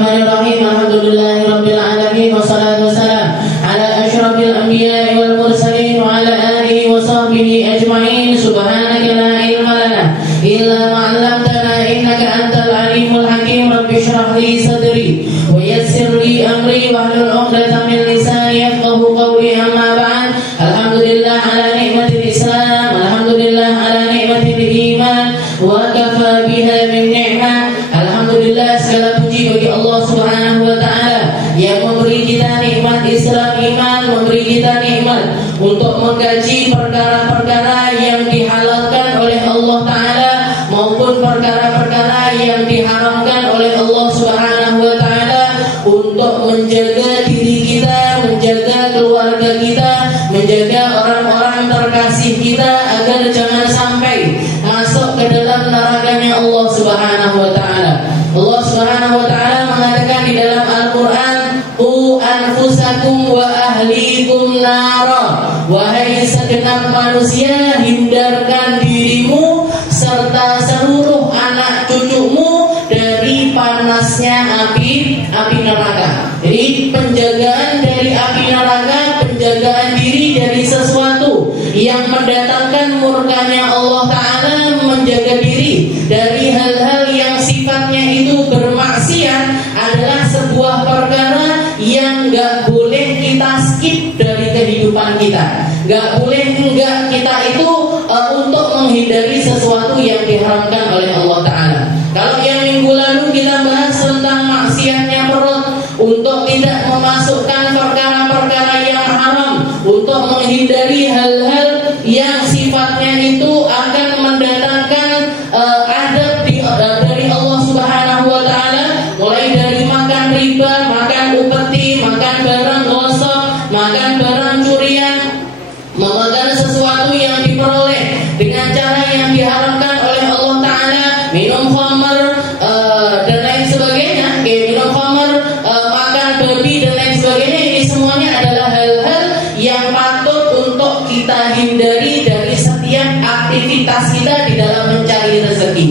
Bismillahirrahmanirrahim. Alhamdulillahirabbil alamin wassalatu wassalam ala asyrafil anbiya'i wal mursalin wa ala alihi wa sahbihi ajma'in. Subhanaka la ilma lana illa ma 'allamtana innaka antal alimul hakim. Rabbi shrah li sadri wa yassir li amri wahlul 'uqdatam min lisani yafqahu qawli. Amma ba'd. Alhamdulillah ala ni'matil Islam, alhamdulillah ala ni'matil iman, wa kafa biha min ni'mah. Alhamdulillah, segala puji bagi Allah Subhanahu wa taala yang memberi kita nikmat Islam iman, memberi kita nikmat untuk mengkaji perkara-perkara yang dihalalkan oleh Allah taala maupun perkara-perkara yang diharamkan oleh Allah Subhanahu wa taala, untuk menjaga diri kita, menjaga keluarga kita, menjaga orang-orang terkasih kita agar jangan sampai masuk ke dalam nerakanya Allah Subhanahu wa taala. Allah Subhanahu wa taala mengatakan di dalam Al-Qur'an, "Qu anfusakum wa ahlikum nara." Wahai segenap manusia, hindarkan dirimu serta seluruh anak cucumu dari panasnya api neraka. Jadi penjagaan dari api neraka, penjagaan diri dari sesuatu yang mendatangkan murkanya Allah taala, menjaga diri dari hal-hal yang sifatnya itu bermaksiat adalah sebuah perkara yang gak boleh kita skip dari kehidupan kita. Gak boleh kita itu untuk menghindari sesuatu yang diharamkan oleh Allah taala. Kalau yang minggu lalu kita bahas tentang maksiatnya perut, untuk tidak memasukkan perkara-perkara yang haram, untuk menghindari hal-hal yang sifatnya itu akan mendatangkan adab dari Allah Subhanahu wa taala, mulai dari makan riba, makan upeti, makan barang gosok, makan barang curian, memakan sesuatu yang diperoleh dengan cara yang diharamkan oleh Allah taala, minum khamar dan lain sebagainya, minum khamar, makan babi dan lain sebagainya. Ini semuanya adalah hal-hal yang patut untuk kita hindari dari setiap aktivitas kita di dalam mencari rezeki.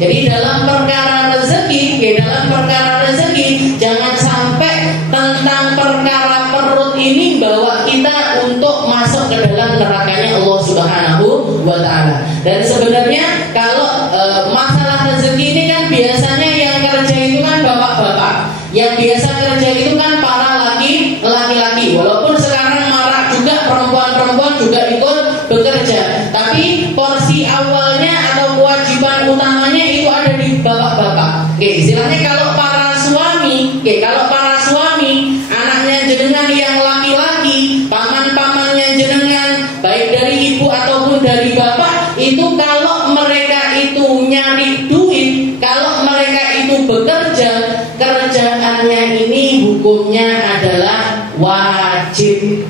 Jadi dalam perkara rezeki, jangan sampai tentang perkara perut ini bawa kita untuk masuk ke dalam nerakanya Allah Subhanahu wa taala. Dan sebenarnya kalau masalah rezeki ini kan biasanya yang kerja itu kan bapak-bapak, yang biasa kerja itu kan para laki-laki. Walaupun sekarang marak juga perempuan-perempuan juga ikut bekerja, tapi porsi awalnya atau kewajiban utamanya itu ada di bapak-bapak. Istilahnya kalau para suami, anaknya jenengan yang laki-laki, paman-pamannya jenengan, baik dari ibu ataupun dari bapak, itu kalau mereka itu nyari duit, kalau mereka itu bekerja, kerjaannya ini hukumnya adalah wajib.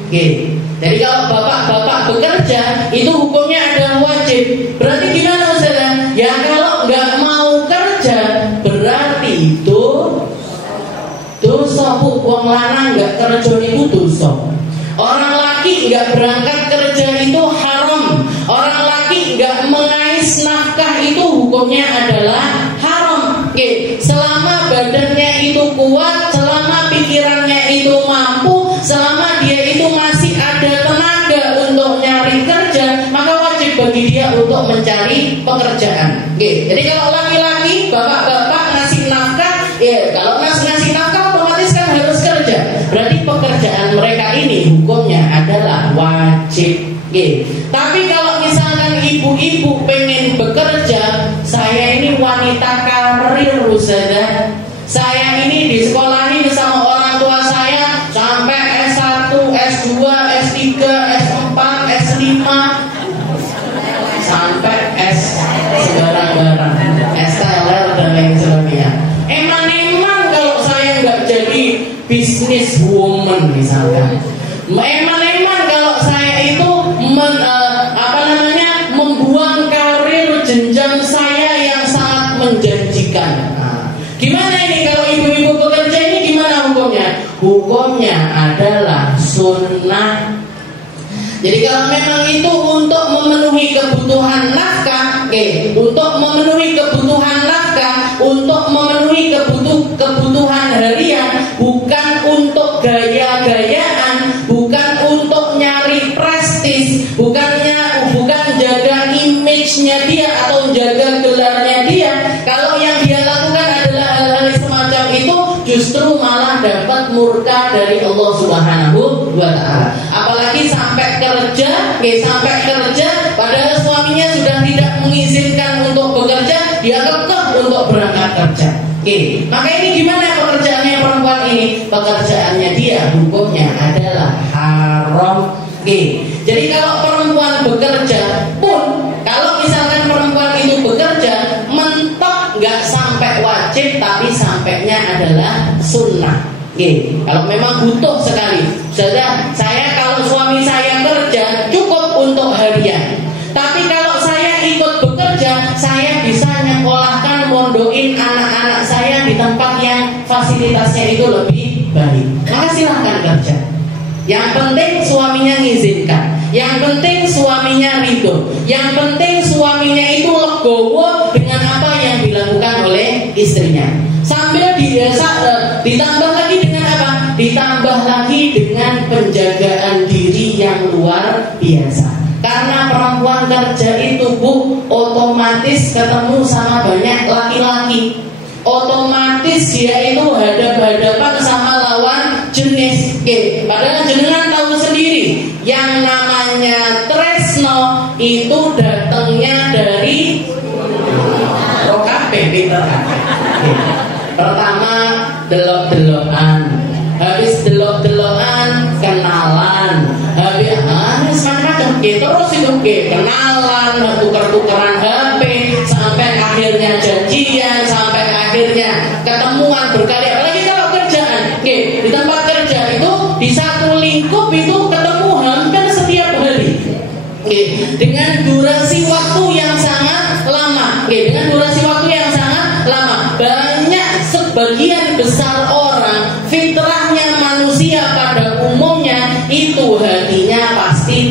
Jadi kalau bapak-bapak bekerja, itu hukumnya adalah wajib. Berarti gimana Ustaz? Ya kalau nggak mau kerja, berarti itu dosa. Wong lanang nggak kerja itu dosa. Orang laki nggak berangkat kerja itu haram. Orang laki nggak mengais nafkah itu hukumnya adalah haram. Selama badannya itu kuat, selama pikirannya itu mampu, selama dia itu masih ada tenaga untuk nyari kerja, maka wajib bagi dia untuk mencari pekerjaan. Jadi kalau laki-laki, bapak-bapak ngasih nafkah, kalau ngasih nafkah otomatis kan harus kerja. Berarti pekerjaan mereka ini hukumnya adalah wajib. Tapi kalau misalkan ibu-ibu pengen bekerja, saya ini wanita karir Ustazah, saya ini disekolahin sama orang tua saya sampai S1, S2, S3, S4, S5, sampai S sebarang-barang, STLR dan lain sebagainya. Eman kalau saya nggak jadi business woman misalkan, eman kalau saya itu membuang karir jenjang saya yang sangat menjanjikan. Gimana ini kalau ibu-ibu bekerja ini gimana hukumnya? Hukumnya adalah sunnah. Jadi kalau memang itu untuk memenuhi kebutuhan nafkah, untuk memenuhi kebutuhan nafkah, untuk memenuhi kebutuhan justru malah dapat murka dari Allah Subhanahu wa taala. Apalagi sampai kerja, padahal suaminya sudah tidak mengizinkan untuk bekerja, dia kekeh untuk berangkat kerja. Maka ini gimana pekerjaannya perempuan ini? Pekerjaannya dia hukumnya adalah haram. Jadi kalau perempuan bekerja pun, kalau misalkan perempuan itu bekerja mentok nggak sampai wajib, tapi sampainya adalah sunnah. Kalau memang butuh sekali, saya kalau suami saya kerja cukup untuk harian. Tapi kalau saya ikut bekerja, saya bisa nyekolahkan, mondoin anak-anak saya di tempat yang fasilitasnya itu lebih baik. Maka silahkan kerja. Yang penting suaminya ngizinkan, yang penting suaminya ridho, yang penting suaminya itu legowo dengan apa yang dilakukan oleh istrinya. Sambil ditambah lagi dengan apa? Ditambah lagi dengan penjagaan diri yang luar biasa. Karena perempuan kerja itu, Bu, otomatis ketemu sama banyak laki-laki. Otomatis dia itu hadap-hadapan sama lawan jenis. Padahal jenengan tahu sendiri, yang namanya tresno itu datangnya dari pertama delok-delokan, habis delok-delokan kenalan, habis macam-macam, terus itu kenalan, tukar-tukaran HP, sampai akhirnya janjian, sampai akhirnya ketemuan berkali. Apalagi kalau kerjaan, di tempat kerja itu di satu lingkup itu ketemu hampir setiap hari, dengan durasi waktu yang sangat lama, dengan durasi waktu yang sangat lama. Banyak sebagian besar orang, fitrahnya manusia pada umumnya itu hatinya pasti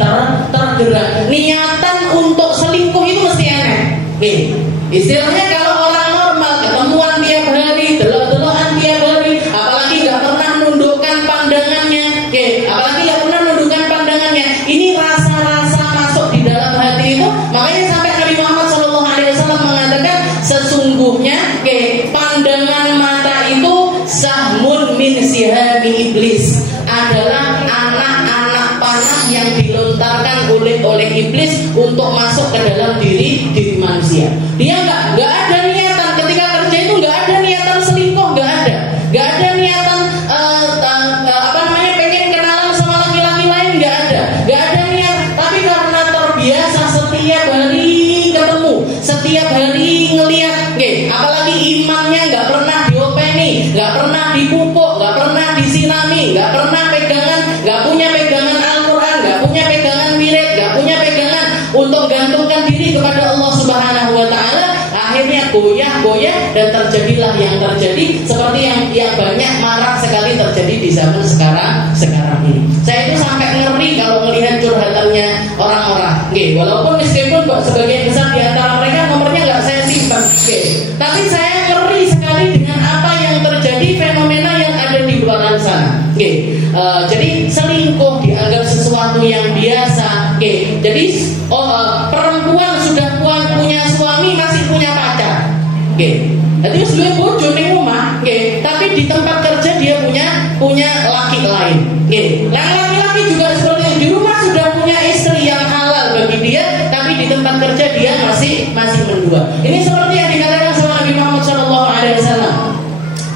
tergerak. Niatan untuk selingkuh itu mesti aneh. Istilahnya kalau orang normal ketemuan tiap hari, delok-delokan tiap hari, apalagi nggak pernah nundukkan pandangannya, apalagi nggak pernah nundukkan pandangannya, ini rasa-rasa masuk di dalam hati itu. Makanya sampai Nabi Muhammad SAW mengatakan sesungguhnya pandangan mata itu sahmun min sihami iblis, adalah anak-anak panah yang dilontarkan oleh iblis untuk masuk ke dalam diri manusia. Dia nggak ada niatan ketika kerja itu, nggak ada niatan selingkuh, nggak ada niatan pengen kenalan sama laki-laki lain, nggak ada niat. Tapi karena terbiasa setiap hari ketemu, setiap hari ngelihat, apalagi imannya nggak pernah diopeni, nggak pernah dipupuk, nggak pernah disirami, nggak pernah pegangan, nggak punya pegangan Al-Quran, nggak punya pegangan wirid, nggak punya pegangan untuk gantungkan diri kepada Allah Subhanahu wa taala. Akhirnya goyah dan terjadilah yang terjadi seperti yang banyak marak sekali terjadi di zaman sekarang ini. Saya itu sampai ngeri kalau melihat curhatannya orang-orang. Walaupun meskipun sebagian besar di antara mereka nomornya nggak saya simpan, tapi saya ngeri sekali dengan apa yang terjadi, fenomena yang ada di luar sana. Jadi selingkuh dianggap sesuatu yang biasa. Jadi perempuan sudah punya suami masih punya pacar. Jadi sudah bojo ning rumah, tapi di tempat kerja dia punya laki lain. Laki-laki juga seperti itu, di rumah sudah punya istri yang halal bagi dia, tapi di tempat kerja dia masih mendua. Ini seperti yang dikatakan sama Nabi Muhammad SAW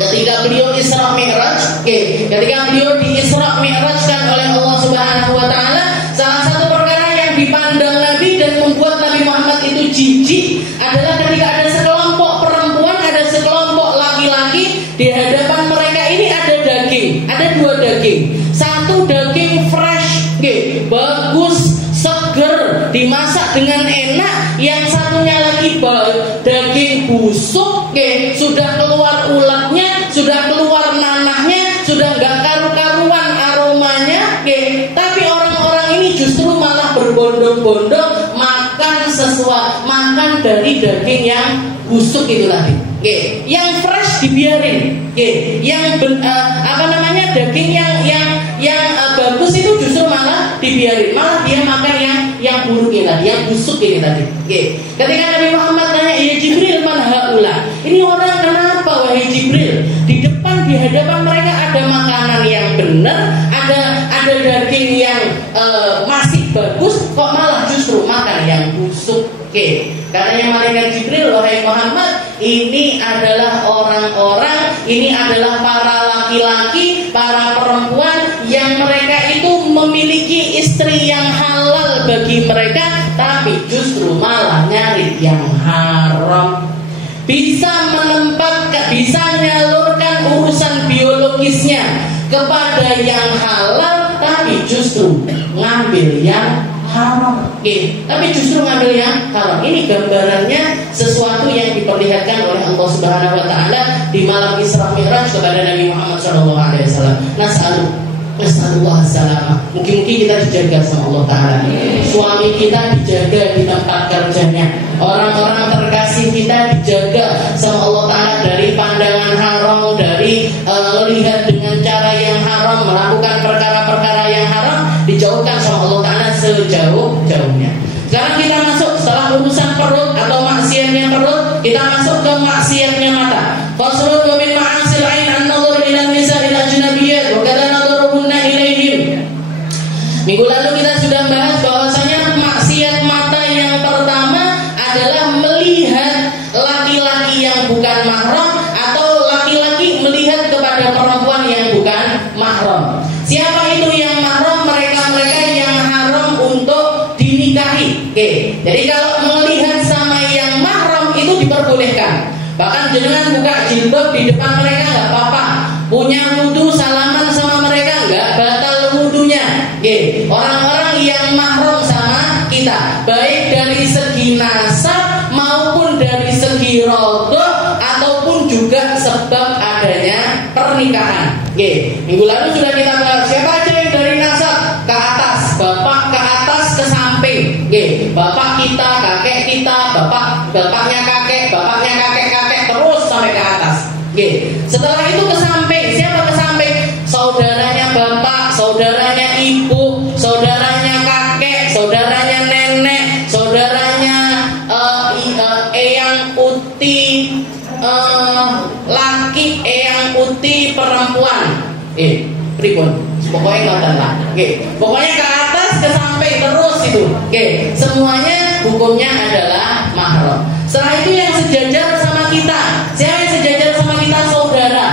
ketika beliau Isra Mi'raj. Ketika beliau di Isra Mi'rajkan oleh Allah Subhanahu wa taala, salah satu perkara yang dipandang Nabi dan membuat Nabi Muhammad itu jijik adalah ketika ada sekelompok perempuan, ada sekelompok laki-laki, di hadapan mereka ini ada daging, ada dua daging. Satu daging fresh, bagus, seger, dimasak dengan enak. Yang satunya lagi daging busuk, sudah keluar ulatnya, sudah keluar nanahnya, sudah nggak karu-karuan aromanya. Tapi orang-orang ini justru malah berbondong-bondong makan dari daging yang busuk itu tadi. Yang fresh dibiarin. Yang daging yang bagus itu justru malah dibiarin. Malah dia makan yang buruk ini tadi, yang busuk ini tadi. Ketika Nabi Muhammad tanya, "Ya Jibril, man haula?" Ini orang kenapa wahai Jibril? Di depan di hadapan mereka ada makanan yang benar, ada daging yang masih bagus, kok malah justru makan yang busuk. Oke, karena malaikat Jibril, wahai Muhammad, ini adalah orang-orang, ini adalah para laki-laki, para perempuan yang mereka itu memiliki istri yang halal bagi mereka, tapi justru malah nyari yang haram. Bisa menempatkan, bisa nyalurkan urusan biologisnya kepada yang halal, tapi justru ngambil yang haram. Oke, tapi justru ngambil yang haram. Ini gambarannya sesuatu yang diperlihatkan oleh Allah Subhanahu wa taala di malam Isra Mi'raj kepada Nabi Muhammad SAW. Nasallallahu salamah. Mungkin kita dijaga sama Allah Ta'ala. Suami kita dijaga di tempat kerjanya. Orang-orang terkasih kita dijaga sama Allah Ta'ala dari pandangan haram, dari melihat dengan cara yang haram, melakukan perkara-perkara yang haram, dijauhkan sama Allah Ta'ala sejauh-jauhnya. Sekarang kita masuk setelah urusan perut atau maksiatnya perut, kita masuk ke maksiatnya mata. Fasrud wa min ma'asil ain an-nadhar ila an-nisa ila ajnabiyyat wa kadza nadharuhunna ilaihim. Minggu lalu kita sudah bahas bahwasanya maksiat mata yang pertama adalah melihat laki-laki yang bukan mahram atau laki-laki melihat kepada perempuan yang bukan mahram. Siapa itu yang mahram? Mereka-mereka yang haram untuk dinikahi. Oke, jadi kalau melihat sama yang mahram itu diperbolehkan. Bahkan jangan buka jilbab di depan mereka, nggak apa-apa. Punya wudu salaman sama mereka nggak batal wudunya. Oke, orang-orang yang mahram sama kita, baik dari segi nasab maupun dari segi rodok ataupun juga sebab adanya pernikahan. Oke, minggu lalu sudah kita bahas siapa aja yang dari nasab ke atas, bapak ke atas ke samping. Oke, bapak kita, kakek kita, bapaknya kakek, bapaknya kakek terus sampai ke atas. Oke, setelah itu ke samping, siapa ke samping? Saudaranya bapak, saudaranya ibu, saudaranya kakek, saudaranya nenek, saudaranya eyang uti laki, eyang uti perempuan. Pripun? Pokoknya ngoten lah. Pokoknya ke atas ke samping terus itu. Semuanya hukumnya adalah mahram. Setelah itu yang sejajar sama kita. Siapa yang sejajar sama kita? Saudara.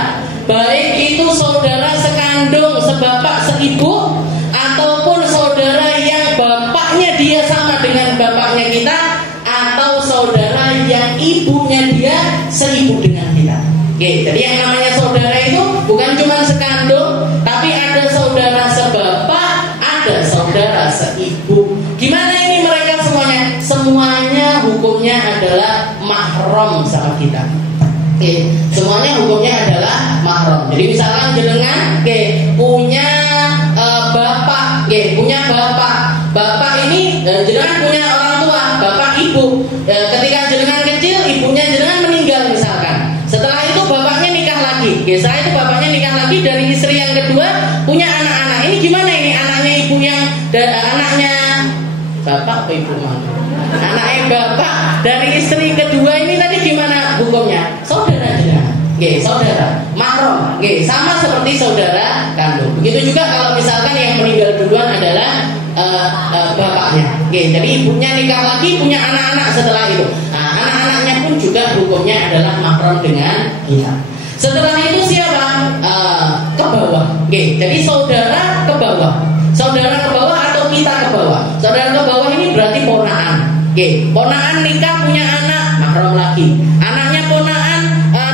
Baik itu saudara sekandung, sebapak, seibu, ataupun saudara yang bapaknya dia sama dengan bapaknya kita, atau saudara yang ibunya dia seibu dengan kita. Jadi yang namanya saudara itu bukan cuma sekandung, tapi ada saudara sebapak, ada saudara seibu. Gimana ini mereka semuanya? Semuanya hukumnya adalah mahram sama kita. Semuanya hukumnya adalah mahram. Jadi misalkan jenengan punya bapak, punya bapak ini jenengan punya orang tua, bapak ibu. Ketika jenengan kecil, ibunya jenengan meninggal misalkan. Setelah itu bapaknya nikah lagi. Setelah itu bapaknya nikah lagi dari istri yang kedua, punya anak-anak. Ini gimana ini anaknya ibu yang anaknya bapak apa ibu mana? Anaknya bapak dari istri kedua ini tadi gimana hukumnya? Saudara jenengan. Saudara mahram. Sama seperti saudara kandung. Begitu juga kalau misalkan yang meninggal duluan adalah bapaknya. Jadi ibunya nikah lagi, punya anak-anak setelah itu. Nah, anak-anaknya pun juga hukumnya adalah mahram dengan kita. Setelah itu siapa? Ke bawah. Jadi saudara ke bawah. Saudara ke bawah atau kita ke bawah. Saudara ke bawah ini berarti ponaan. Ponaan nikah punya anak, mahram lagi. Anaknya ponaan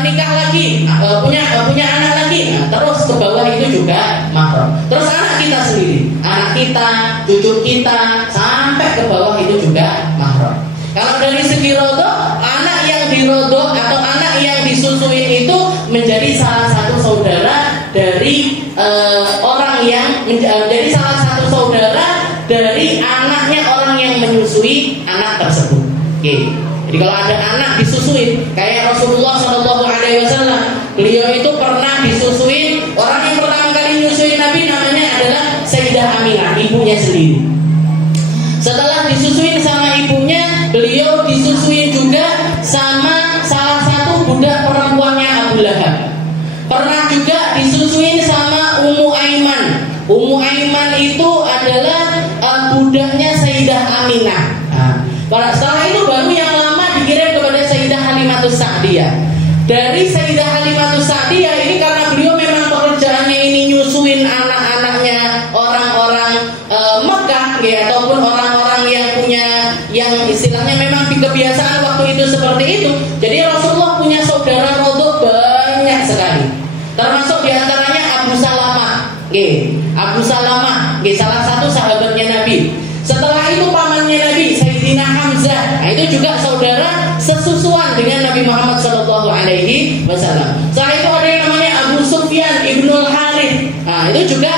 nikah lagi, punya anak lagi. Nah, terus ke bawah itu juga mahram. Terus anak kita sendiri, anak kita, cucu kita, sampai ke bawah itu juga mahram. Kalau dari segi rodok, anak yang dirodok atau anak yang disusuin itu menjadi salah satu saudara dari orang yang menjadi salah satu saudara dari anaknya orang yang menyusui anak tersebut. Jadi kalau ada anak disusuin, kayak Rasulullah SAW, beliau itu pernah disusuin. Orang yang pertama kali menyusui Nabi namanya adalah Sayyidah Aminah, ibunya sendiri. Setelah disusuin sama ibunya, beliau disusuin juga sama salah satu budak perempuannya Abu Lahab. Pernah juga Ummu Aiman itu adalah budaknya Sayyidah Aminah. Setelah itu baru yang lama dikirim kepada Sayyidah Halimatus Sa'diyah. Dari Sayyidah Halimatus Sa'diyah ini karena beliau memang pekerjaannya ini nyusuin anak-anaknya orang-orang Mekah, ataupun orang-orang yang istilahnya memang kebiasaan waktu itu seperti itu. Jadi Rasulullah punya saudara rodok banyak sekali. Termasuk diantaranya Abu Salamah. Abu Salamah, salah satu sahabatnya Nabi. Setelah itu pamannya Nabi, Sayyidina Hamzah. Nah, itu juga saudara sesusuan dengan Nabi Muhammad SAW. Setelah itu ada yang namanya Abu Sufyan Ibnul Harith. Nah, itu juga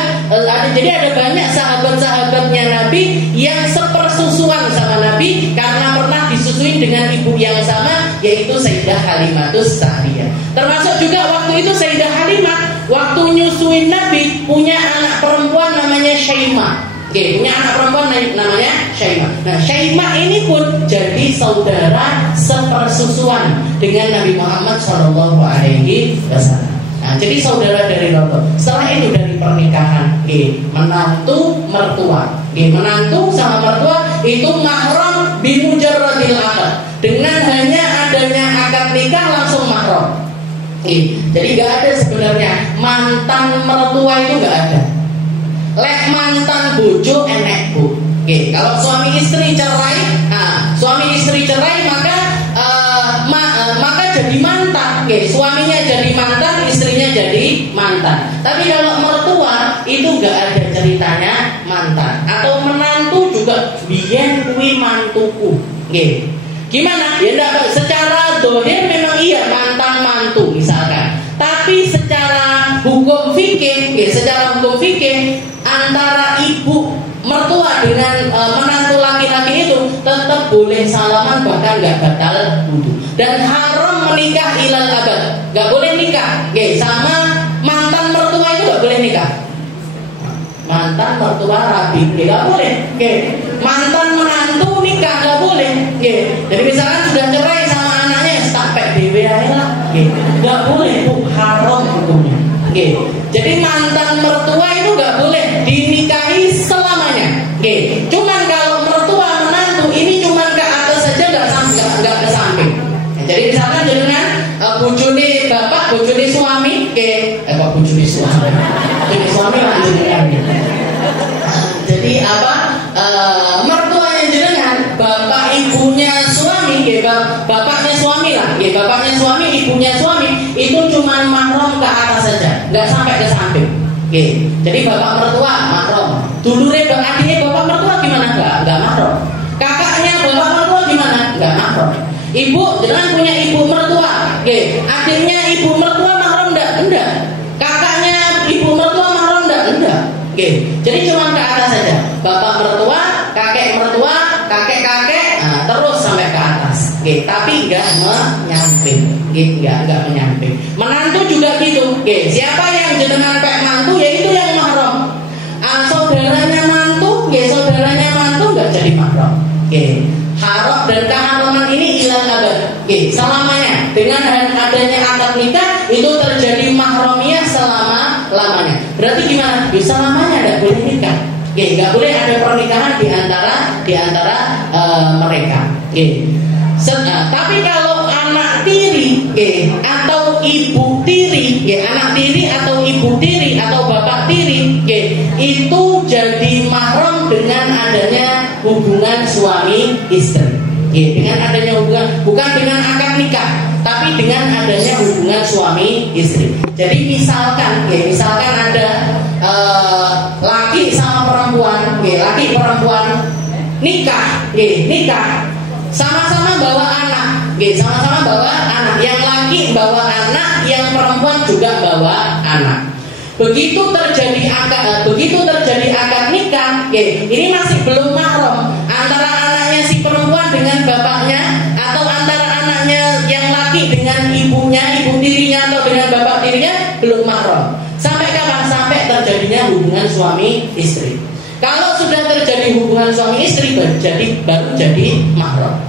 jadi ada banyak sahabat-sahabatnya Nabi yang sepersusuan sama Nabi karena pernah disusuin dengan ibu yang sama, yaitu Sayyidah Halimatus Sa'diyah. Termasuk juga waktu itu Sayyidah Halimah waktu nyusuin Nabi punya anak perempuan namanya Syaimah. Punya anak perempuan namanya Syaimah. Nah, Syaimah ini pun jadi saudara sepersusuan dengan Nabi Muhammad SAW. Nah, jadi saudara dari rodok. Setelah itu dari pernikahan, menantu mertua. Menantu sama mertua itu mahram bimujarradil akad. Dengan hanya adanya akad nikah langsung mahram. Jadi nggak ada sebenarnya mantan mertua, itu nggak ada. Lek mantan bojo enek bu. Kalau suami istri cerai, maka jadi mantan. Suaminya jadi mantan, istrinya jadi mantan. Tapi kalau mertua itu nggak ada ceritanya mantan. Atau menantu juga biyen kuwi mantuku. Gimana? Ya enggak, secara dohir memang iya mantan mantu misalkan. Tapi secara hukum fikih, antara ibu mertua dengan menantu laki-laki itu tetap boleh salaman, bahkan nggak batal wudu. Dan haram menikah ilal abad, nggak boleh nikah. Sama mantan mertua itu nggak boleh nikah. Mantan mertua rabi, nggak boleh. Mantan menantu nikah nggak boleh. Jadi misalkan sudah cerai sama anaknya, sampai dewe lah, nggak boleh, bu, haram hukumnya. Jadi mantan mertua itu nggak boleh dinikahi selamanya. Cuman kalau mertua menantu ini cuman ke atas saja, nggak ke samping. Jadi misalkan dengan bojone bapak, bojone suami, bojone suami lanjut. Jadi mertuanya jenengan, bapak ibunya suami, bapaknya suami lah, bapaknya suami, ibunya suami itu cuma mahram ke atas saja, nggak sampai ke samping. Jadi bapak mertua mahram, dulure adiknya bapak mertua gimana? Nggak mahram. Kakaknya bapak mertua gimana? Nggak mahram. Ibu, jangan punya ibu mertua, adiknya ibu mertua mahram enggak. Kakaknya ibu mertua mahram enggak. Jadi cuma ke atas saja. Bapak mertua, kakek mertua, kakek-kakek, terus sampai ke atas. Tapi enggak menyamping. Enggak menyamping. Menantu juga gitu. Siapa yang jenengan pek mantu, yaitu yang mahram. Saudaranya mantu enggak jadi mahram. Haram dan keharaman ini ilal abad. Selamanya. Dengan adanya akad nikah itu terjadi mahramiyah selama-lamanya. Berarti gimana? Selamanya enggak boleh nikah. Enggak boleh ada pernikahan di antara mereka. Tapi kalau anak tiri, atau ibu tiri, anak tiri atau ibu tiri atau bapak tiri, itu jadi mahram dengan adanya hubungan suami istri. Dengan adanya hubungan, bukan dengan akad nikah, tapi dengan adanya hubungan suami istri. Jadi misalkan ada laki sama perempuan, laki perempuan nikah, sama-sama bawa anak, yang laki bawa anak, yang perempuan juga bawa anak. Begitu terjadi akad nikah, ini masih belum mahram antara anaknya si perempuan dengan bapaknya, atau antara anaknya yang laki dengan ibunya, ibu tirinya atau dengan bapak tirinya, belum mahram. Sampai kapan? Sampai terjadinya hubungan suami istri. Kalau sudah terjadi hubungan suami istri, baru jadi mahram.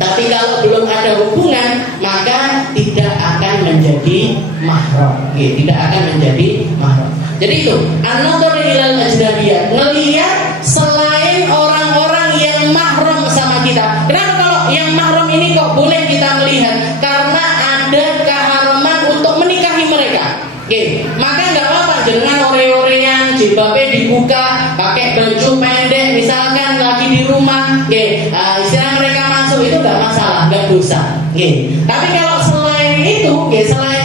Tapi kalau belum ada hubungan, maka tidak akan menjadi mahram. Tidak akan menjadi mahram. Jadi itu an-nadhar ilal ajnabiyah, ngelihat selain orang-orang yang mahram sama kita. Kenapa kalau yang mahram ini kok boleh kita melihat? Karena ada keharaman untuk menikahi mereka. Oke, maka nggak apa-apa jangan ore-orean, jilbabnya dibuka, pakai baju pendek, misalkan lagi di rumah. Oke, istilah mereka masuk itu nggak masalah, nggak dosa. Oke, tapi kalau selain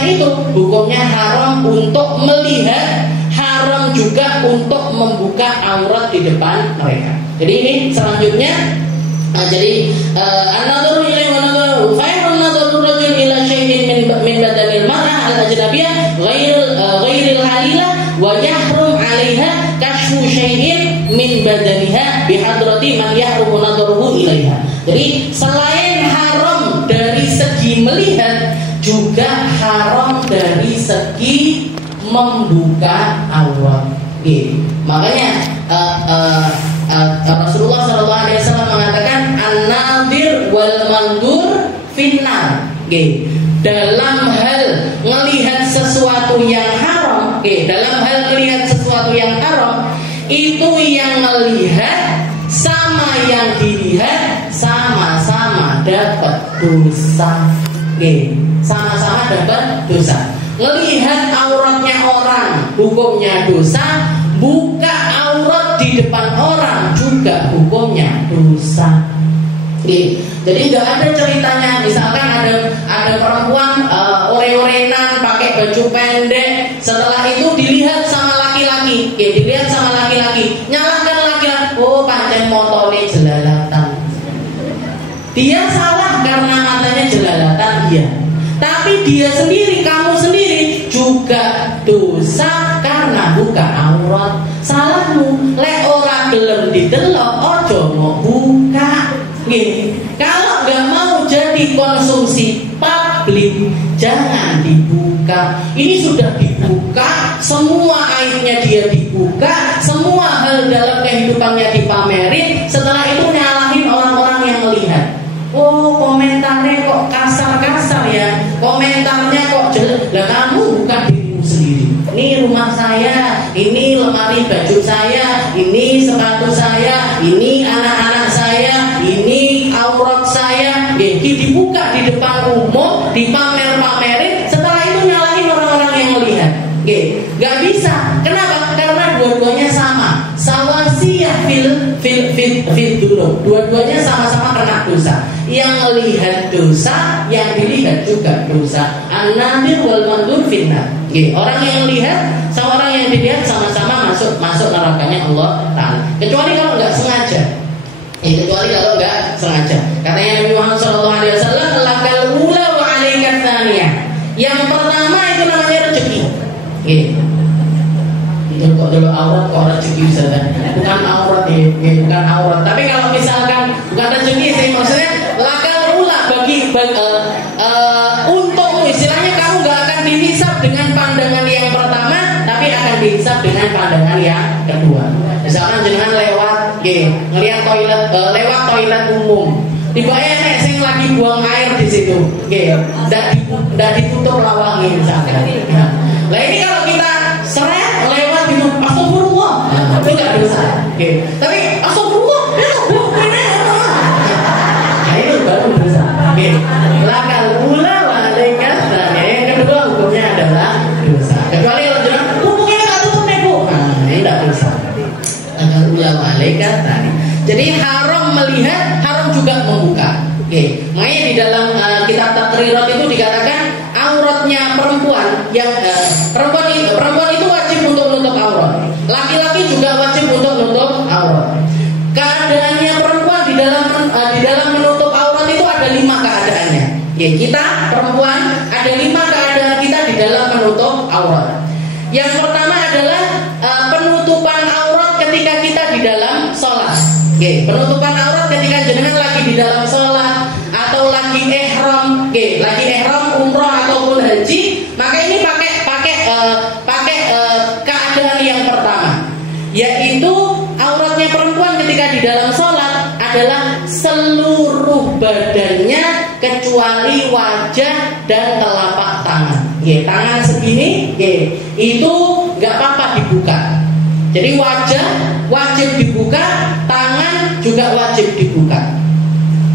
itu, hukumnya haram untuk melihat, haram juga untuk membuka aurat di depan mereka. Jadi ini selanjutnya, an-nadharu ilaihi wa nadharu fa'iun nadharu rajul ila syai'in min badanil mar'ah al-ajnabiyyah ghairil halilah wa yahrum 'alaiha kashfu syai'in min badaniha bihadrati man yahrumu nadharuhu ilaiha. Jadi selain haram dari segi melihat, juga haram dari segi membuka aurat. Makanya Rasulullah SAW mengatakan an-nadhir wal mandur finnar. Dalam hal melihat sesuatu yang haram, itu yang melihat sama yang dilihat sama-sama dapat dosa. Sama-sama dapat dosa. Ngelihat auratnya orang hukumnya dosa, buka aurat di depan orang juga hukumnya dosa. Jadi nggak ada ceritanya, misalkan ada perempuan ore-orenan pakai baju pendek, setelah itu dilihat sama laki-laki, nyalahkan laki-laki, oh pancen motone jelalatan. Dia salah karena matanya jelalatan dia. Tapi dia sendiri, kamu sendiri juga dosa karena buka aurat. Salahmu, lek ora gelem didelok, ojo mau buka. Kalau nggak mau jadi konsumsi publik, jangan dibuka. Ini sudah dibuka, semua aibnya dia dibuka, semua hal dalam kehidupannya dipamerin. Setelah itu nyalahin orang-orang yang melihat. Oh, komentarnya kok kasar-kasar ya, komentarnya kok jelek. Lah kamu bukan dirimu sendiri. Ini rumah saya, ini lemari baju saya, ini sepatu saya, ini anak-anak saya, ini aurat saya. Dibuka di depan umum, dipamer-pamerin. Setelah itu nyalahin orang-orang yang melihat. Gak bisa. Kenapa? Karena dua-duanya sama. Sawasiyah fil dunub. Dua-duanya sama-sama kena dosa. Yang melihat dosa, yang dilihat juga dosa. An-nadhir wal mandur finnar. Orang yang lihat sama orang yang dilihat sama-sama masuk nerakanya Allah Ta'ala. Kecuali kalau nggak sengaja. Katanya Nabi Muhammad SAW, lakal ula wa alaikat tsaniyah. Yang pertama itu namanya rezeki. Itu kok dulu aurat, kok rezeki Ustaz. Bukan aurat bukan aurat. Tapi kalau misalkan bukan rezeki sih, maksudnya lakal ula bagi untukmu, istilahnya kamu gak akan dihisab dengan pandangan yang pertama, tapi akan dihisab dengan pandangan yang kedua. Misalkan jenengan lewat, ngelihat lewat toilet umum, tiba-tiba nek sing lagi buang air di situ, ndak ditutup lawangnya misalkan. Nah ini kalau kita seret lewat gitu, astagfirullah, itu nggak dosa. Tapi astagfirullah, nah itu baru dosa. Lakal ula wa alaikat tsaniyah. Yang kedua hukumnya adalah dosa. Kecuali kalau jangan hukumnya nggak tutup nego, nah ini nggak dosa. Lakal ula wa alaikat tsaniyah. Jadi haram melihat, haram juga membuka. Makanya di dalam kitab Taqrirat itu dikatakan auratnya perempuan yang perempuan itu wajib untuk menutup aurat. Laki-laki juga wajib untuk menutup aurat. Keadaannya perempuan di dalam menutup aurat itu ada 5 keadaannya. Kita perempuan ada 5 keadaan kita di dalam menutup aurat. Yang pertama adalah penutupan aurat ketika kita di dalam sholat. Penutupan aurat ketika jenengan lagi di dalam sholat atau lagi ihram, lagi ihram umroh ataupun haji, maka ini pakai keadaan yang pertama, yaitu auratnya perempuan ketika di dalam sholat adalah seluruh badannya kecuali wajah dan telapak tangan. Tangan segini, itu nggak apa-apa dibuka. Jadi wajah wajib dibuka, tangan juga wajib dibuka.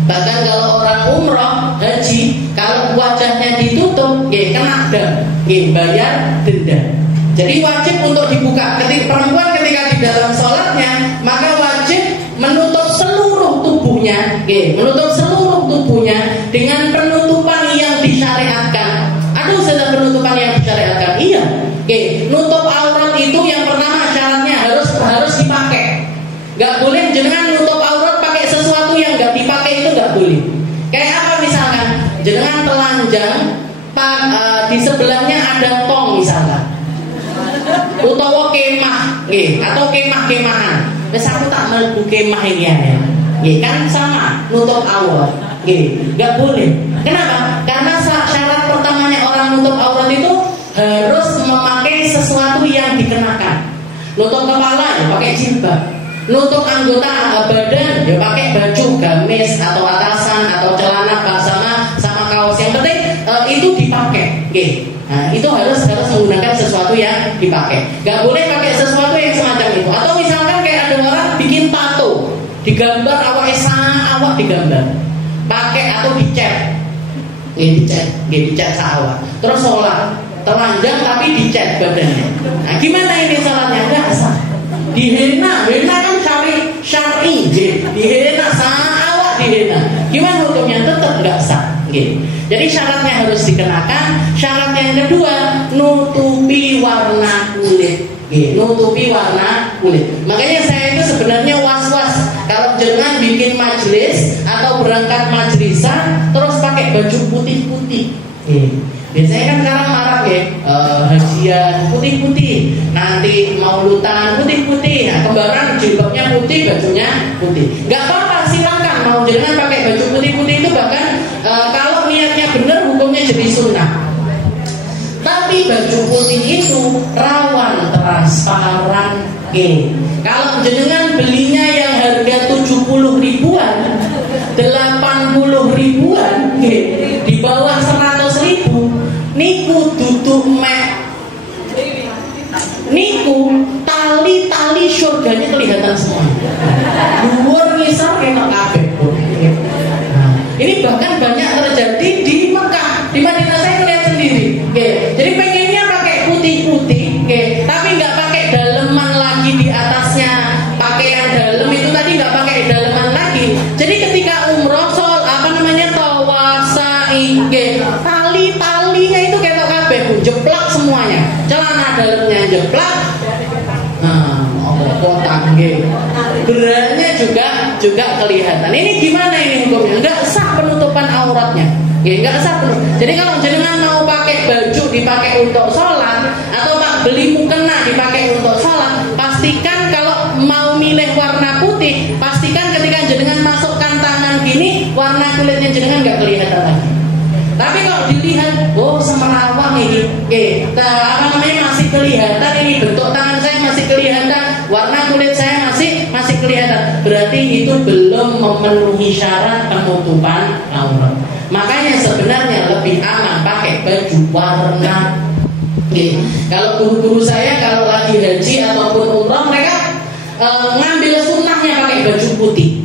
Bahkan kalau orang umroh, haji, kalau wajahnya ditutup, kena dam, bayar denda. Jadi wajib untuk dibuka. Perempuan ketika di dalam sholatnya, maka wajib menutup seluruh tubuhnya, menutup seluruh tubuhnya dengan penutupan yang disyariatkan. Ada saja penutupan yang disyariatkan. Iya, nutup aurat itu yang pertama syaratnya harus dipakai. Gak boleh jenengan nutup aurat pakai sesuatu yang gak dipakai, itu gak boleh. Kayak apa misalkan? Jenengan telanjang, di sebelahnya ada tong misalkan, utawa kemah, atau kemah-kemahan. Terus aku tak melebu kemah ini ya, kan sama nutup aurat, gak boleh. Kenapa? Karena syarat pertamanya orang nutup aurat itu harus memakai sesuatu yang dikenakan. Nutup kepala ya pakai jilbab, nutup anggota badan ya pakai baju gamis atau atasan atau celana sama kaos. Yang penting itu dipakai. Nah, itu harus menggunakan sesuatu yang dipakai. Gak boleh pakai sesuatu yang semacam itu. Atau misalkan kayak ada orang bikin tato, digambar awak digambar, pakai atau dicat, dicat awak. Terus sholat telanjang tapi dicat badannya. Nah, gimana ini sholatnya? Enggak sah. Dihina kan cari syar'i, dihina awak dihina. Gimana hukumnya? Tetap enggak sah. Jadi syaratnya harus dikenakan. Syarat yang kedua, nutupi warna kulit. Nutupi warna kulit. Makanya saya itu sebenarnya was-was kalau jangan bikin majelis atau berangkat majlisan terus pakai baju putih-putih. Biasanya kan sekarang marak hajian putih-putih, nanti maulutan putih-putih, nah, kembaran jilbabnya putih, bajunya putih. Gak apa-apa, silakan mau jangan pakai baju putih-putih itu, bahkan kalau niatnya benar hukumnya jadi sunnah. Tapi baju putih itu rawan transparan. Kalau jenengan belinya yang harga 70 ribuan, 80 ribuan, di bawah 100 ribu, niku duduk niku tali-tali surganya kelihatan semua. Luar ngisar kena kabeh. Ini bahkan banyak terjadi di Mekah, di Madinah saya lihat sendiri. Jadi pengennya pakai putih-putih, tapi nggak pakai daleman lagi di atasnya, pakaian dalam itu tadi nggak pakai daleman lagi. Jadi ketika umroh, tawaf, sa'i, tali-talinya itu ketok kabeh, jeplak semuanya, celana dalamnya jeplak. Kotak, geraknya juga kelihatan. Ini gimana ini hukumnya? Nggak sah penutupan auratnya. Nggak sah penutup. Jadi kalau jenengan mau pakai baju dipakai untuk sholat, atau beli mukena dipakai untuk sholat, pastikan kalau mau milih warna putih, pastikan ketika jenengan masukkan tangan gini, warna kulitnya jenengan nggak kelihatan lagi. Tapi kalau dilihat, semerawang ini, masih kelihatan ini, bentuk tangan saya masih kelihatan, warna kulit saya masih kelihatan, berarti itu belum memenuhi syarat penutupan aurat. Makanya sebenarnya lebih aman pakai baju warna. Kalau guru-guru saya kalau lagi haji ataupun umrah, mereka ngambil sunnahnya pakai baju putih.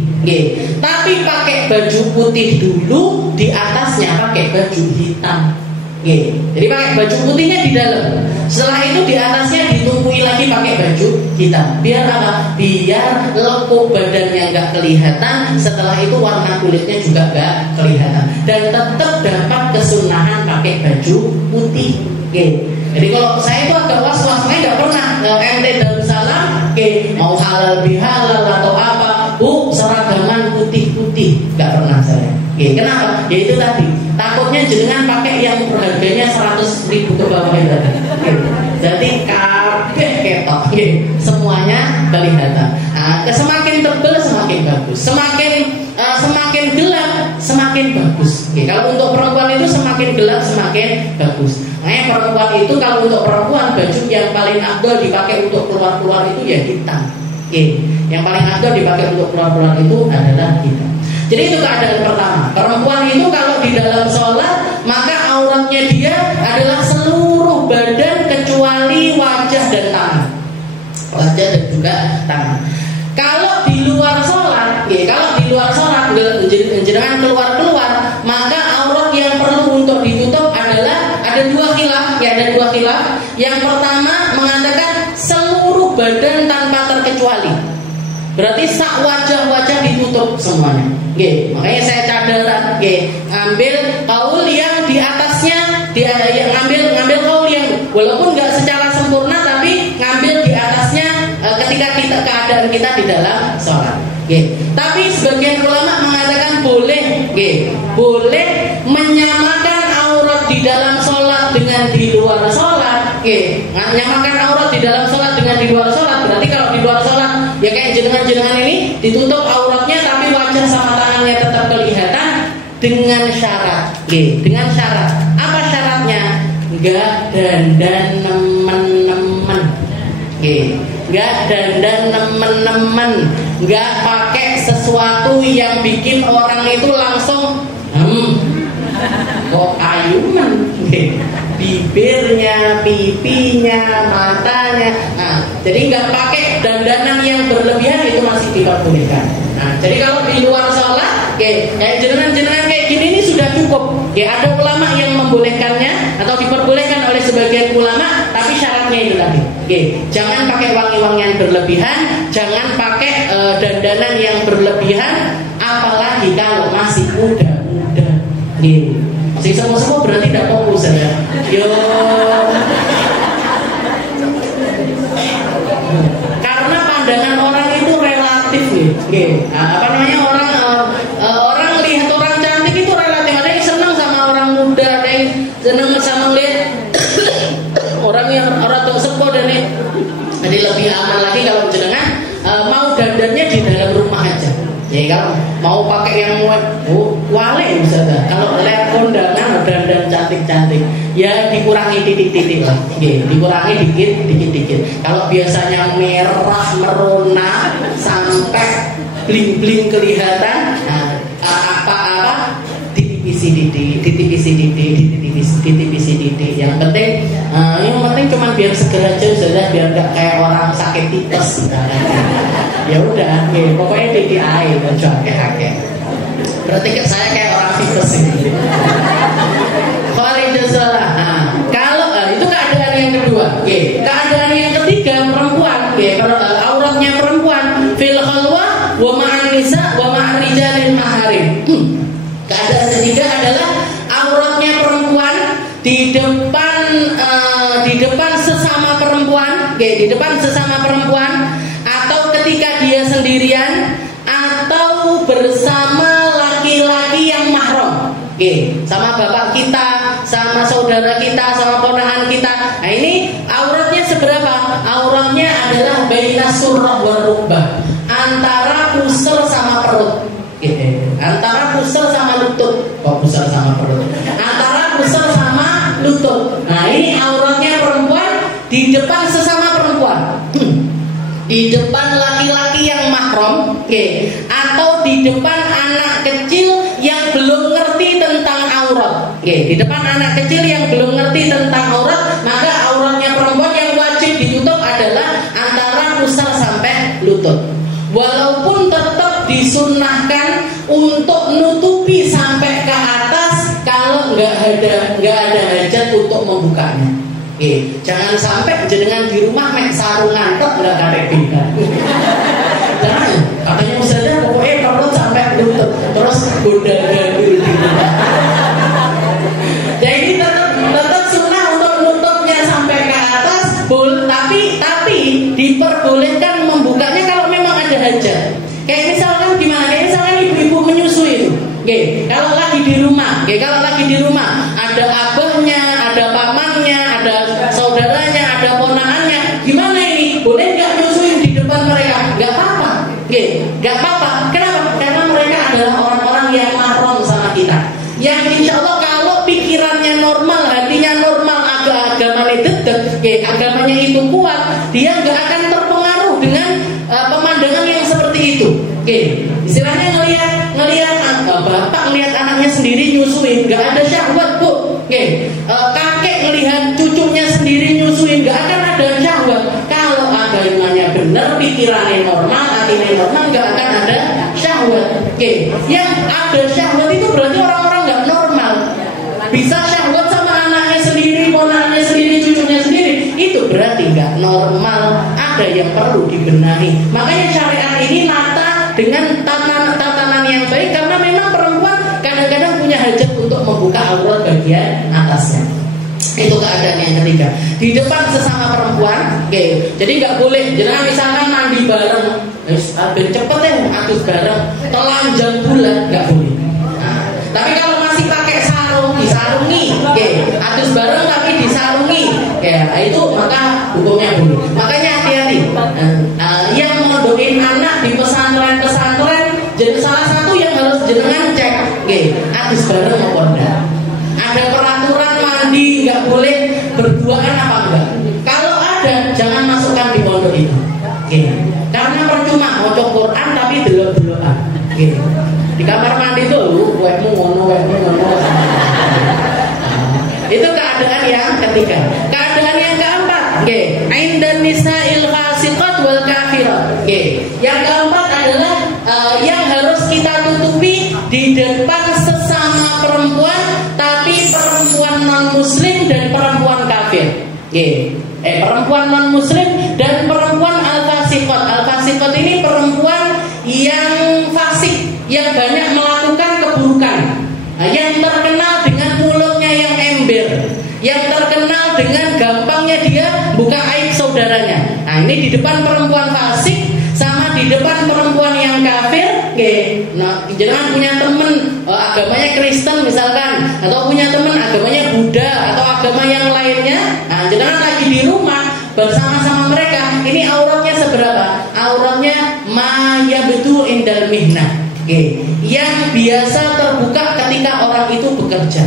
Tapi pakai baju putih dulu, di atasnya pakai baju hitam. Jadi pakai baju putihnya di dalam, setelah itu di atasnya ditumpui lagi pakai baju hitam. Biar apa? Biar lekuk badannya nggak kelihatan, setelah itu warna kulitnya juga nggak kelihatan, dan tetap dapat kesunahan pakai baju putih. Jadi kalau saya itu agak was-was, saya nggak pernah ente Darussalam, mau halal bihalal atau apa, seragaman putih-putih, nggak pernah saya. Kenapa? Ya itu tadi, takutnya jenengan pakai yang harganya 100 ribu ke bawah itu tadi. Jadi kabeh ketok, semuanya kelihatan. Semakin tebal semakin bagus, semakin gelap semakin bagus. Kalau untuk perempuan itu semakin gelap semakin bagus. Perempuan itu kalau untuk perempuan baju yang paling afdal dipakai untuk keluar-keluar itu ya hitam. Yang paling afdal dipakai untuk keluar-keluar itu adalah hitam. Jadi itu keadaan pertama. Perempuan itu kalau di dalam sholat, maka auratnya dia adalah seluruh badan kecuali wajah dan tangan. Wajah dan juga tangan. Kalau di luar sholat, jenengan keluar, maka aurat yang perlu untuk ditutup adalah ada dua khilaf. Yang pertama mengatakan seluruh badan tanpa terkecuali. Berarti sak wajah ditutup semuanya. Makanya saya cadaran, ambil kaul yang di atasnya, ngambil kaul yang walaupun nggak secara sempurna, tapi ngambil di atasnya ketika keadaan kita di dalam sholat. Tapi sebagian ulama mengatakan boleh menyamakan aurat di dalam sholat dengan di luar sholat. Menyamakan aurat di dalam sholat dengan di luar sholat. Berarti kalau di luar sholat, ya kayak jenengan ini ditutup auratnya, tapi wajah sama tangannya tetap kelihatan dengan syarat. Dengan syarat. Apa syaratnya? Enggak dandan nemen-nemen. Enggak dandan nemen-nemen. Enggak pakai sesuatu yang bikin orang itu langsung kok ayunan. Bibirnya, pipinya, matanya. Jadi nggak pakai dandanan yang berlebihan, itu masih diperbolehkan. Jadi kalau di luar sholat, jenengan kayak gini ini sudah cukup. Ada ulama yang membolehkannya atau diperbolehkan oleh sebagian ulama, tapi syaratnya itu tadi. Jangan pakai wangi-wangian berlebihan, jangan pakai dandanan yang berlebihan, apalagi kalau masih muda-muda. Masih semua berarti tidak fokus ya. Karena pandangan orang itu relatif orang lihat orang cantik itu relatif. Ada yang senang sama orang muda, ada yang senang sama lihat orang yang orang tua sepuh dan ini. Jadi lebih aman lagi kalau jenengan mau dandannya di dalam rumah aja. Kalau mau pakai yang wale misalnya, kalau lihat kondangan dandan cantik-cantik, ya dikurangi titik-titik lah, dikurangi dikit. Kalau biasanya merah merona sampai bling-bling kelihatan, apa ditipisi titik. Yang penting cuma biar segera aja sudah, biar nggak kayak orang sakit tipes. Ya udah, pokoknya titik air dan cuake. Berarti saya kayak orang tipes ini. Kalau itu keadaan yang kedua. Keadaan yang ketiga perempuan, auratnya perempuan fil khalwa wa ma'an nisa wa ma'ar rijalil maharim. Keadaan ketiga adalah auratnya perempuan di depan sesama perempuan, atau ketika dia sendirian atau bersama laki-laki yang mahram. Sama bapak kita, sama saudara kita, sama ponakan kita. Nah ini auratnya seberapa? Auratnya adalah bainas surrah wa rukbah, antara pusar sama perut. Antara pusar sama lutut. Antara pusar sama lutut. Nah ini auratnya perempuan di depan sesama perempuan, di depan laki-laki yang mahram, atau di depan anak kecil yang belum ngerti tentang aurat. Di depan anak kecil yang belum ngerti tentang aurat, maka auratnya perempuan yang wajib ditutup adalah antara pusar sampai lutut. Walaupun tetap disunnahkan untuk nutupi sampai ke atas kalau nggak ada hajat untuk membukanya. Jangan sampai jenengan di rumah mek sarungan tok nggak ada beda. Jangan, katanya misalnya pokoknya perut sampai lutut terus gondal-gandul di rumah. Jadi tetap sunnah untuk nutupnya sampai ke atas, tapi diperbolehkan membukanya kalau memang ada hajat. Kayak misalkan gimana? Kayak misalkan ibu-ibu menyusui itu. Kalau lagi di rumah, ada abahnya, ada pamannya, ada saudaranya, ada ponakannya. Gimana ini? Boleh nggak nyusuin di depan mereka? Nggak apa-apa. Nggak apa-apa. Kenapa? Karena mereka adalah orang-orang yang mahram sama kita. Yang insya Allah kalau pikirannya normal, hatinya normal, agamanya dedek, agamanya itu kuat, dia nggak akan terpengaruh dengan pemandangan yang seperti itu. Istilahnya ngelihat bapak ngelihat anaknya sendiri nyusuin, nggak ada syahwat bu. Kakek ngelihat cucunya sendiri nyusuin, nggak akan ada syahwat. Kalau agamanya benar bener, pikirannya normal, hatinya normal, nggak akan ada syahwat. Oke, yang ada syahwat itu berarti orang-orang nggak normal. Bisa syahwat sama anaknya sendiri, ponaknya sendiri, cucunya sendiri, itu berarti nggak normal. Ada yang perlu dibenahi. Makanya syariat ini nata dengan tatanan yang baik, karena memang perempuan kadang-kadang punya hajat untuk membuka aurat bagian atasnya. Itu keadaan yang ketiga. Di depan sesama perempuan, jadi nggak boleh. Jangan misalkan mandi bareng, cepet ya, atus bareng, telanjang bulat, nggak boleh. Nah, tapi kalau masih pakai sarung, disarungi, atus bareng tapi disarungi, itu maka hukumnya boleh. Makanya hati-hati. Yang mondokin anak di pesantren, jadi salah satu yang harus jenengan cek, atus bareng apa enggak. Ada peraturan mandi nggak boleh berduaan apa enggak. Kalau ada, jangan masukkan di pondok itu. Karena percuma mau Quran tapi delok-delokan. Di kamar mandi itu wekmu ngono. Itu keadaan yang ketiga. Keadaan yang keempat, indan nisa'il fasiqat wal kafirat. Yang keempat adalah yang harus kita tutupi di depan sesama perempuan, tapi perempuan non muslim dan perempuan kafir. Perempuan non muslim dan perempuan al-fasiqat. Al-fasiqat ini perempuan yang fasik, yang banyak melakukan keburukan, yang terkenal dengan mulutnya yang ember, yang terkenal dengan gampangnya dia buka aib saudaranya. Nah, ini di depan perempuan fasik sama di depan perempuan yang kafir. Nah, jangan punya teman agamanya Kristen misalkan, atau punya teman agamanya Buddha atau agama yang lainnya. Nah, jangan lagi di rumah bersama-sama mereka. Ini auratnya seberapa? Auratnya maya betul indal mihnah. Yang biasa terbuka ketika orang itu bekerja.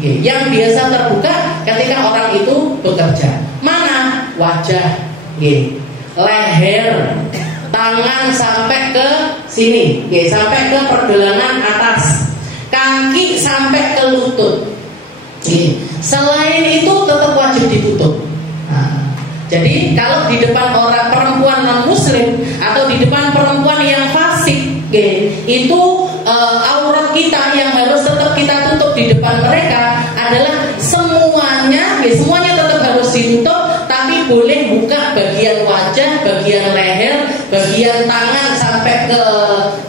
Yang biasa terbuka ketika orang itu bekerja. Mana? Wajah, leher, tangan sampai ke sini, sampai ke pergelangan atas, kaki sampai ke lutut. Selain itu tetap wajib ditutup. Jadi kalau di depan orang perempuan non muslim atau di depan perempuan yang fasik, itu aurat kita yang harus tetap kita tutup di depan mereka adalah semuanya tetap harus ditutup, tapi boleh buka bagian wajah, bagian leher, bagian tangan sampai ke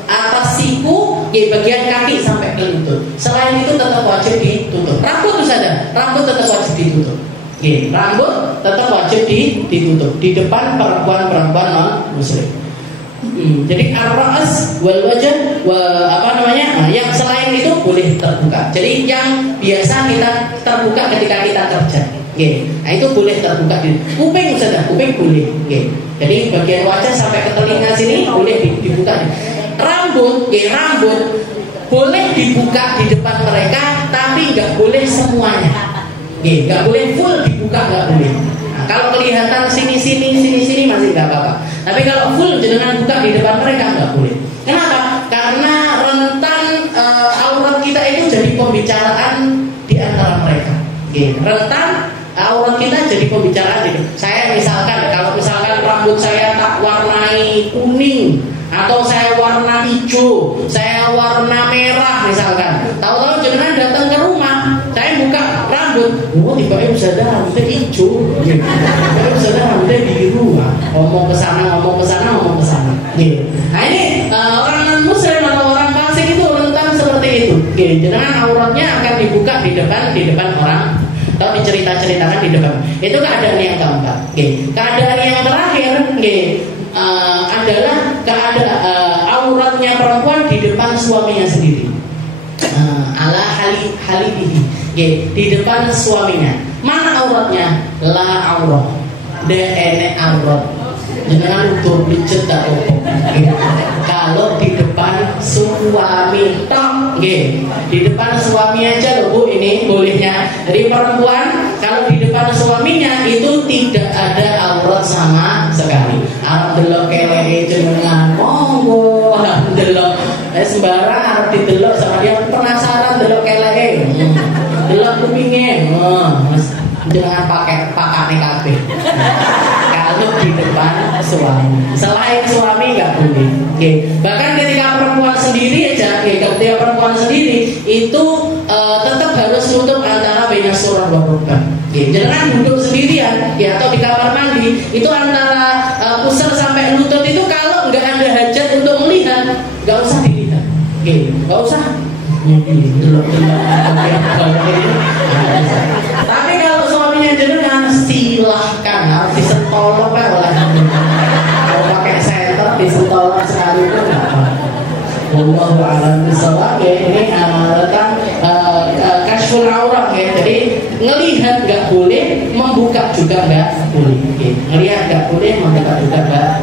atas siku, bagian kaki sampai ke lutut. Selain itu tetap wajib ditutup. Rambut tetap wajib ditutup. Rambut tetap wajib ditutup di depan perempuan non muslim. Jadi ar-ra's wal wajh yang selain itu boleh terbuka. Jadi yang biasa kita terbuka ketika kita kerja. Nah, itu boleh terbuka. Kuping kuping boleh. Jadi bagian wajah sampai ke telinga sini boleh dibuka. Rambut boleh dibuka di depan mereka, tapi nggak boleh semuanya. Nggak boleh full dibuka, nggak boleh. Nah, kalau kelihatan sini masih nggak apa-apa. Tapi kalau full jenengan buka di depan mereka nggak boleh. Kenapa? Karena rentan aurat kita itu jadi pembicaraan di antara mereka. Rentan aurat kita jadi pembicaraan. Saya kalau misalkan rambut saya tak warnai kuning, atau saya warna hijau, saya warna merah misalkan. Tahu-tahu jenengan datang ke rumah, saya buka rambut, tiba-tiba bisa ada rambutnya hijau, tiba-tiba bisa ada rambutnya biru. Ngomong ke sana. Nah, ini orang non muslim atau orang fasik itu rentan seperti itu. Jenengan auratnya akan dibuka di depan orang, atau diceritakan di depan. Itu keadaan yang keempat. Keadaan yang terakhir adalah keadaan auratnya perempuan di depan suaminya sendiri. Ala halibihi, di depan suaminya. Mana auratnya? La aurat. Enek aurat. Jangan untuk dicetak opo. Kalau di depan suami tok, di depan suami aja loh Bu, ini bolehnya. Jadi perempuan kalau di depan suaminya itu tidak ada aurat sama sekali. Alhamdulillah keleke jenengan monggo, alhamdulillah sembarang arep didelok sama dia, penasaran delok keleke. Delok kupinge. Jenengan pakane kabeh. Kalau di depan suami. Selain suami nggak boleh. Oke. Bahkan ketika perempuan sendiri aja, ketika perempuan sendiri itu tetap harus nutup antara bina surah dan rukbah. Jangan duduk sendirian, ya, atau di kamar mandi itu antara pusar sampai lutut itu kalau nggak ada hajat untuk melihat, nggak usah dilihat. Nggak usah. Tapi kalau suaminya jenengan silahkan harus disetolok ya oleh kalau pakai senter disetolok sekali itu nggak apa. Wallahu a'lam bishawab. Ini tentang kasyful aurat ya. Jadi ngelihat nggak boleh, membuka juga nggak boleh. Ngelihat nggak boleh, membuka juga nggak